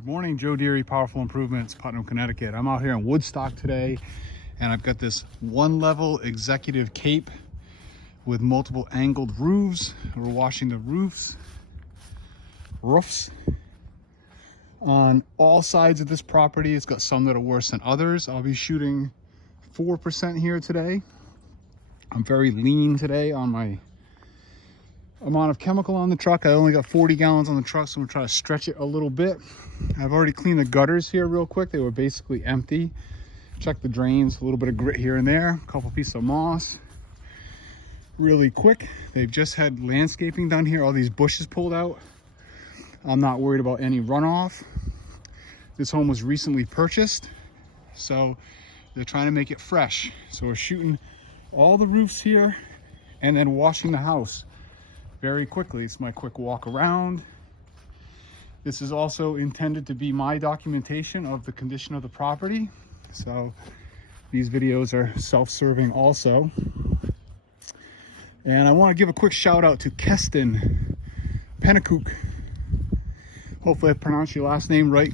Good morning, Joe Deary, Powerful Improvements, Putnam, Connecticut. I'm out here in Woodstock today, and I've got this one-level executive cape with multiple angled roofs. We're washing the roofs on all sides of this property. It's got some that are worse than others. I'll be shooting 4% here today. I'm very lean today on my amount of chemical on the truck. I only got 40 gallons on the truck, so I'm gonna try to stretch it a little bit. I've already cleaned the gutters here real quick. They were basically empty. Check the drains, a little bit of grit here and there, a couple pieces of moss. Really quick. They've just had landscaping done here, all these bushes pulled out. I'm not worried about any runoff. This home was recently purchased, so they're trying to make it fresh. So we're shooting all the roofs here and then washing the house very quickly. It's my quick walk around. This is also intended to be my documentation of the condition of the property. So these videos are self-serving also. And I want to give a quick shout out to Keston Pennacook. Hopefully I pronounced your last name right,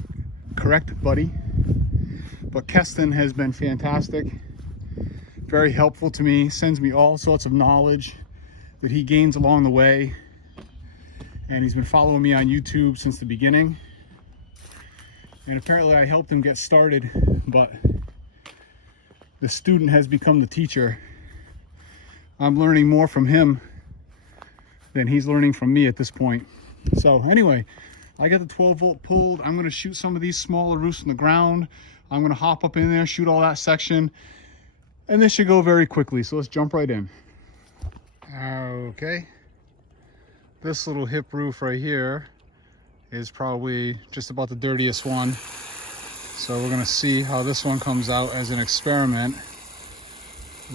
correct, buddy. But Keston has been fantastic, very helpful to me, sends me all sorts of knowledge that he gains along the way, and he's been following me on YouTube since the beginning. And apparently I helped him get started, but the student has become the teacher. I'm learning more from him than he's learning from me at this point. So anyway, I got the 12 volt pulled. I'm gonna shoot some of these smaller roofs in the ground. I'm gonna hop up in there, shoot all that section, and this should go very quickly. So let's jump right in. Okay, this little hip roof right here is probably just about the dirtiest one. So we're gonna see how this one comes out as an experiment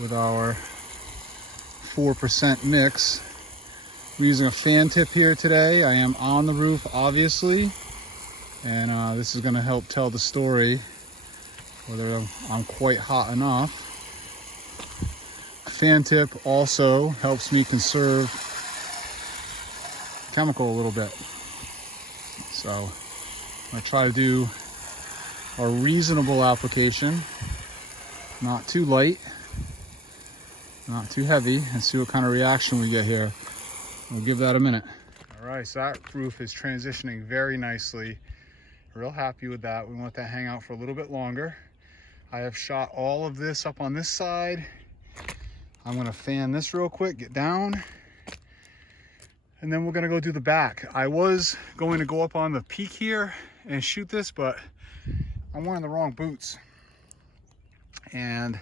with our 4% mix. We're using a fan tip here today. I am on the roof, obviously, and this is gonna help tell the story whether I'm quite hot enough. Fan tip also helps me conserve chemical a little bit. So I'm gonna try to do a reasonable application, not too light, not too heavy, and see what kind of reaction we get here. We'll give that a minute. All right, so that roof is transitioning very nicely. Real happy with that. We want that to hang out for a little bit longer. I have shot all of this up on this side. I'm gonna fan this real quick, get down, and then we're gonna go do the back. I was going to go up on the peak here and shoot this, but I'm wearing the wrong boots. And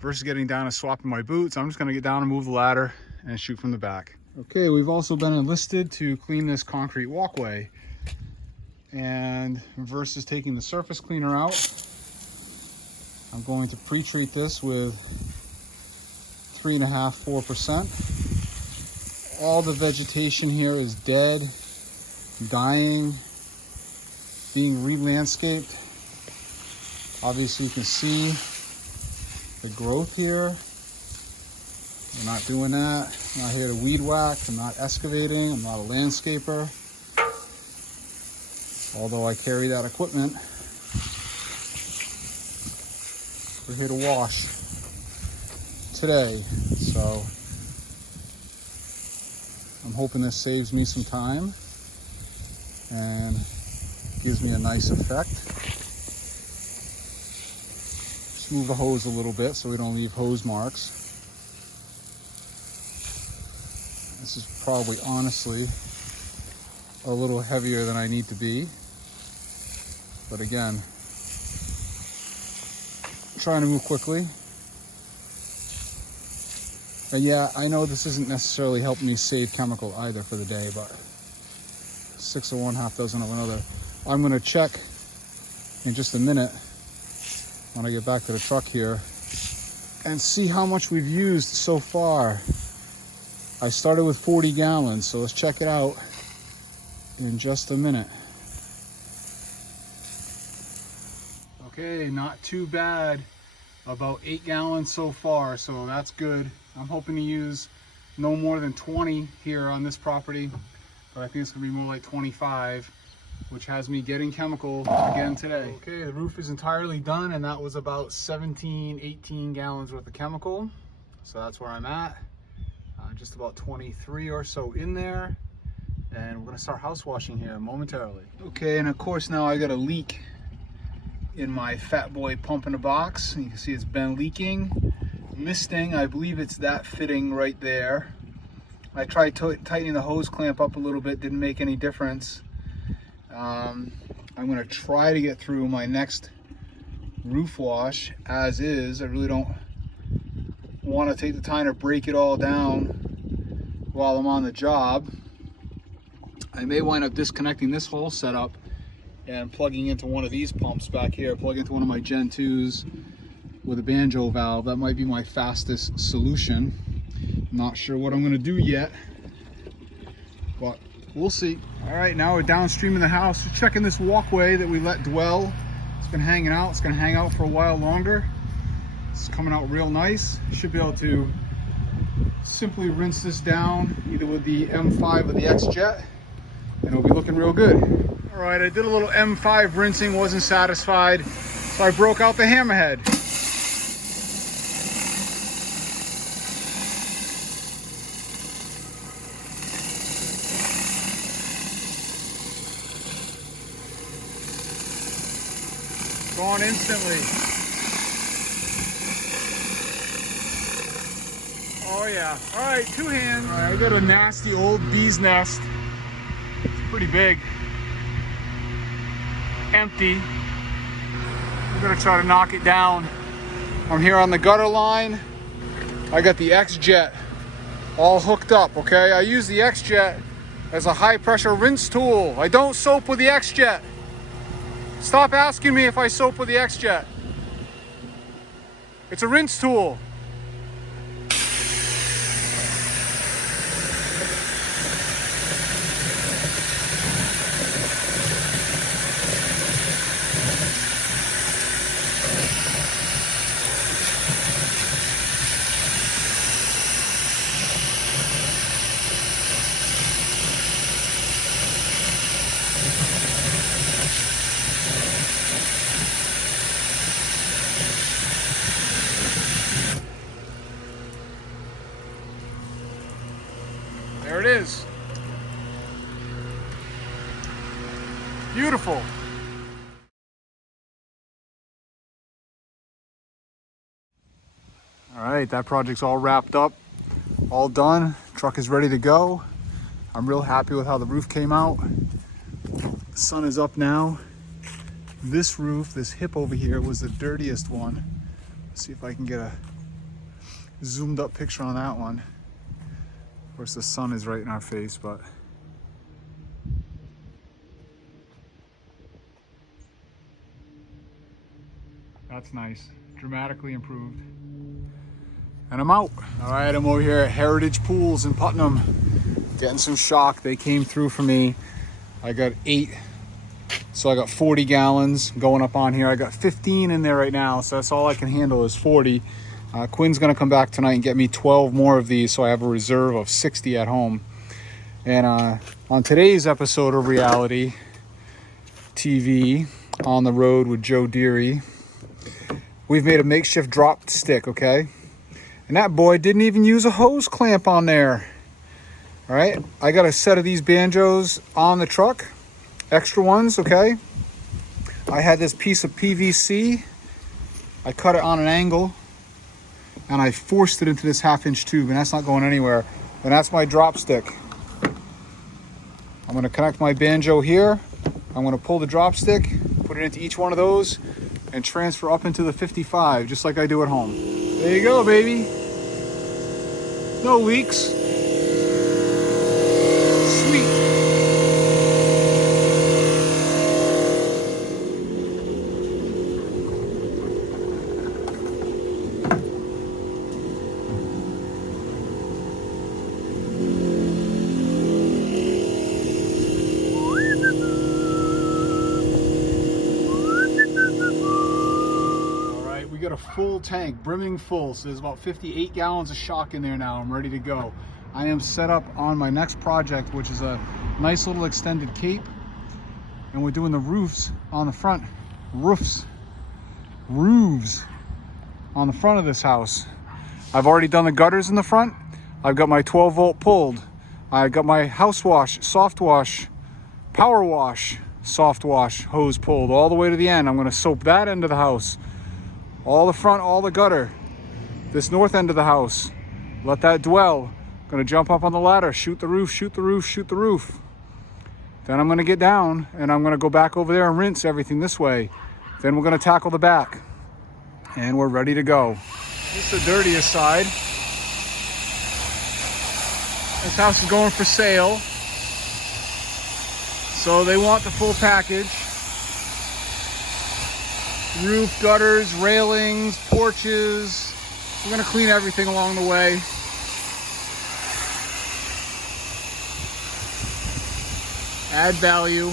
versus getting down and swapping my boots, I'm just gonna get down and move the ladder and shoot from the back. Okay, we've also been enlisted to clean this concrete walkway. And versus taking the surface cleaner out, I'm going to pre-treat this with 3.5, 4%. All the vegetation here is dead, dying, being re-landscaped. Obviously you can see the growth here. I'm not doing that. I'm not here to weed whack. I'm not excavating. I'm not a landscaper. Although I carry that equipment. We're here to wash today, so I'm hoping this saves me some time and gives me a nice effect. Just move the hose a little bit so we don't leave hose marks. This is probably honestly a little heavier than I need to be, but again, trying to move quickly. And yeah, I know this isn't necessarily helping me save chemical either for the day, but 6 of one, half dozen of another. I'm gonna check in just a minute when I get back to the truck here and see how much we've used so far. I started with 40 gallons, so let's check it out in just a minute. Okay, not too bad. About 8 gallons so far, so that's good. I'm hoping to use no more than 20 here on this property, but I think it's gonna be more like 25. which has me getting chemical again today. Okay, the roof is entirely done, and that was about 17, 18 gallons worth of chemical. So that's where I'm at. Just about 23 or so in there. And we're gonna start house washing here momentarily. Okay, and of course now I got a leak in my Fat Boy pump in a box. You can see it's been leaking, misting. I believe it's that fitting right there. I tried tightening the hose clamp up a little bit, didn't make any difference. I'm gonna try to get through my next roof wash as is. I really don't want to take the time to break it all down while I'm on the job. I may wind up disconnecting this whole setup and plugging into one of these pumps back here, plug into one of my Gen 2s with a banjo valve. That might be my fastest solution. Not sure what I'm gonna do yet, but we'll see. All right, now we're downstream in the house. We're checking this walkway that we let dwell. It's been hanging out. It's gonna hang out for a while longer. It's coming out real nice. Should be able to simply rinse this down either with the M5 or the X-Jet, and it'll be looking real good. All right, I did a little M5 rinsing, wasn't satisfied, so I broke out the hammerhead. Gone instantly. Oh yeah. All right, 2 hands. All right, I got a nasty old bee's nest. It's pretty big. Empty. We're gonna try to knock it down. I'm here on the gutter line. I got the X-Jet all hooked up, okay? I use the X-Jet as a high pressure rinse tool. I don't soap with the X-Jet. Stop asking me if I soap with the X-Jet. It's a rinse tool. There it is. Beautiful. All right, that project's all wrapped up, all done. Truck is ready to go. I'm real happy with how the roof came out. The sun is up now. This roof, this hip over here, was the dirtiest one. Let's see if I can get a zoomed up picture on that one. Of course, the sun is right in our face, but that's nice. Dramatically improved. And I'm out. All right, I'm over here at Heritage Pools in Putnam, getting some shock. They came through for me. I got 8, so I got 40 gallons going up on here. I got 15 in there right now, so that's all I can handle is 40. Quinn's gonna come back tonight and get me 12 more of these, so I have a reserve of 60 at home. And on today's episode of Reality TV, On the Road with Joe Deary, we've made a makeshift drop stick, okay? And that boy didn't even use a hose clamp on there. All right, I got a set of these banjos on the truck, extra ones, okay? I had this piece of PVC. I cut it on an angle, and I forced it into this 1/2-inch tube, and that's not going anywhere. And that's my drop stick. I'm gonna connect my banjo here. I'm gonna pull the drop stick, put it into each one of those, and transfer up into the 55, just like I do at home. There you go, baby. No leaks. Sweet. We got a full tank, brimming full, so there's about 58 gallons of shock in there now. I'm ready to go. I am set up on my next project, which is a nice little extended cape. and we're doing the roofs on the front. Roofs on the front of this house. I've already done the gutters in the front. I've got my 12 volt pulled. I got my house wash, soft wash, power wash, soft wash hose pulled all the way to the end. I'm going to soap that end of the house, all the front, all the gutter, this north end of the house. Let that dwell. Going to jump up on the ladder, shoot the roof, shoot the roof, shoot the roof. Then I'm going to get down and I'm going to go back over there and rinse everything this way. Then we're going to tackle the back and we're ready to go. This is the dirtiest side. This house is going for sale. So they want the full package. Roof, gutters, railings, porches. We're gonna clean everything along the way. Add value.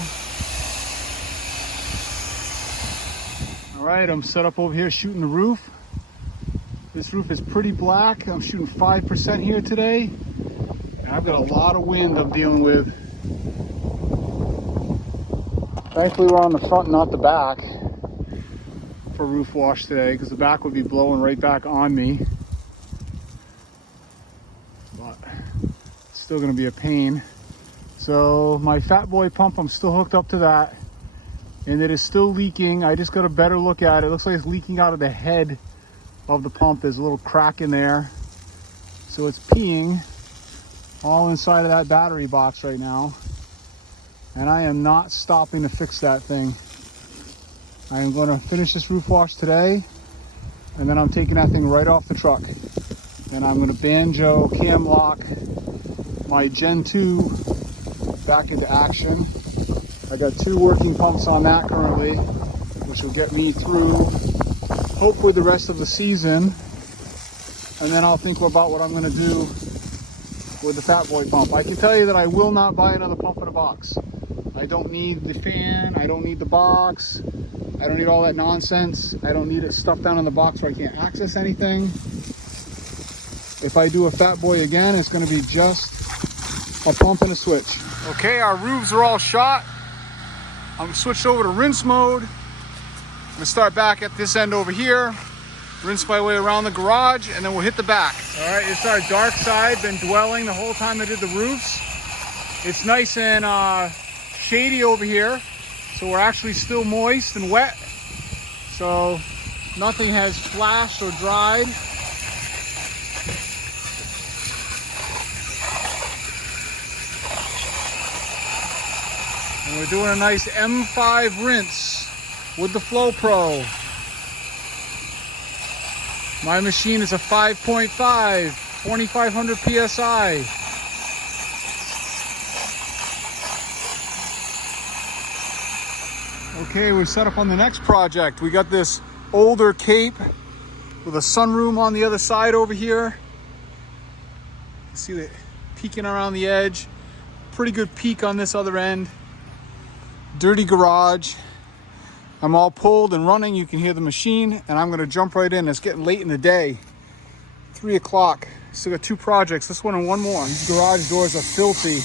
All right, I'm set up over here shooting the roof. This roof is pretty black. I'm shooting 5% here today. And I've got a lot of wind I'm dealing with. Thankfully we're on the front, not the back, for roof wash today, because the back would be blowing right back on me. But it's still gonna be a pain. So my Fat Boy pump, I'm still hooked up to that. And it is still leaking. I just got a better look at it. It looks like it's leaking out of the head of the pump. There's a little crack in there. So it's peeing all inside of that battery box right now. And I am not stopping to fix that thing. I am going to finish this roof wash today, and then I'm taking that thing right off the truck. And I'm going to banjo cam lock my Gen 2 back into action. I got 2 working pumps on that currently, which will get me through hopefully the rest of the season. And then I'll think about what I'm going to do with the Fat Boy pump. I can tell you that I will not buy another pump in a box. I don't need the fan, I don't need the box, I don't need all that nonsense. I don't need it stuffed down in the box where I can't access anything. If I do a Fat Boy again, it's going to be just a pump and a switch. Okay, our roofs are all shot. I'm switched over to rinse mode. I'm going to start back at this end over here, rinse my way around the garage, and then we'll hit the back. All right, it's our dark side. Been dwelling the whole time I did the roofs. It's nice and shady over here, so we're actually still moist and wet. So nothing has flashed or dried. And we're doing a nice M5 rinse with the Flow Pro. My machine is a 5.5, 2500 PSI. Okay, we're set up on the next project. We got this older cape with a sunroom on the other side over here. See it peeking around the edge. Pretty good peak on this other end. Dirty garage. I'm all pulled and running. You can hear the machine, and I'm gonna jump right in. It's getting late in the day, 3 o'clock. Still got 2 projects, this one and one more. These garage doors are filthy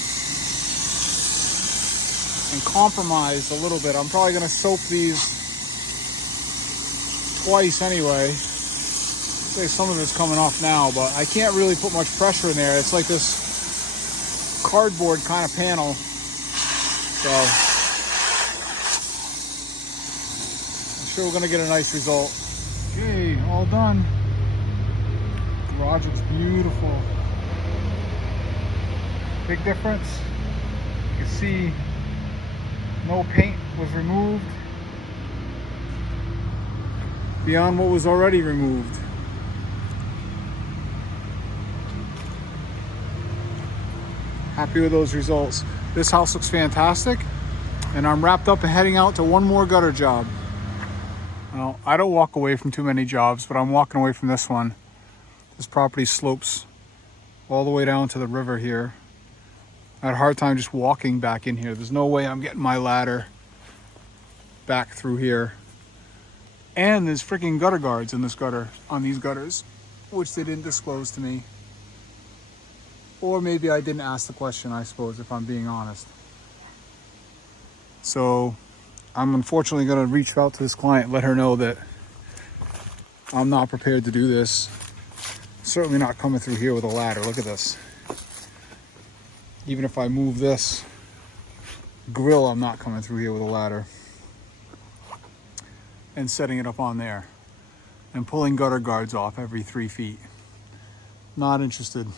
and compromised a little bit. I'm probably gonna soap these twice anyway. Say some of it's coming off now, but I can't really put much pressure in there. It's like this cardboard kind of panel. So sure we're gonna get a nice result. Okay, all done. Garage looks beautiful. Big difference. You can see no paint was removed beyond what was already removed. Happy with those results. This house looks fantastic, and I'm wrapped up and heading out to one more gutter job. Well, I don't walk away from too many jobs, but I'm walking away from this one. This property slopes all the way down to the river here. I had a hard time just walking back in here. There's no way I'm getting my ladder back through here. And there's freaking gutter guards in this gutter, on these gutters, which they didn't disclose to me. Or maybe I didn't ask the question, I suppose, if I'm being honest. So I'm unfortunately going to reach out to this client, let her know that I'm not prepared to do this. Certainly not coming through here with a ladder. Look at this. Even if I move this grill, I'm not coming through here with a ladder and setting it up on there and pulling gutter guards off every 3 feet. Not interested.